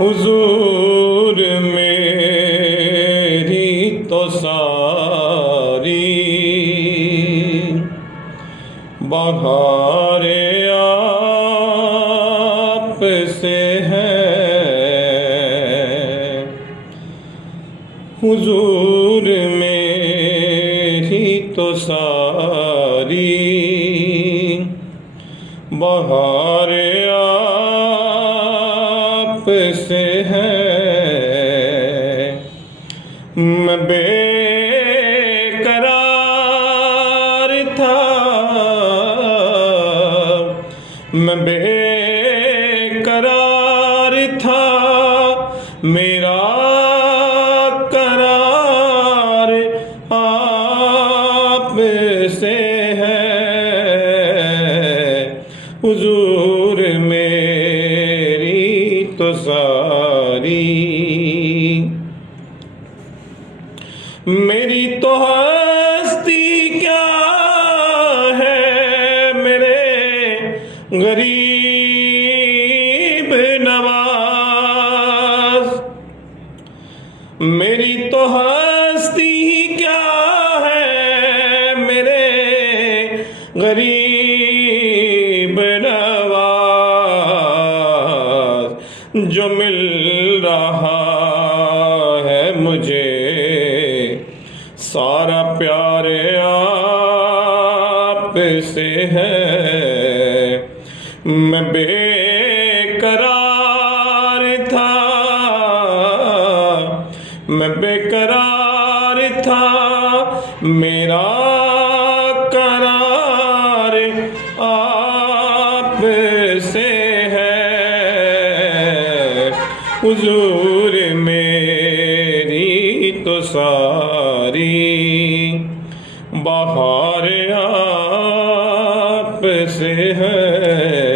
हुजूर मेरी तो सारी बहारे आप से है। हुजूर मेरी तो सारी बहारे आप से है। मैं बेकरार था, मैं बेकरार था, मेरा करार आप से है। हुजूर मेरी तो सारी मेरी तो हस्ती क्या है, मेरे गरीब नवाज। मेरी तो हस्ती क्या है, मेरे गरीब नवाज। जो मिल रहा है मुझे सारा प्यार आप से है। मैं बेकरार था, मैं बेकरार था, मेरा करार आप से है। हुजूर मेरी तो सारी बहार आप से है।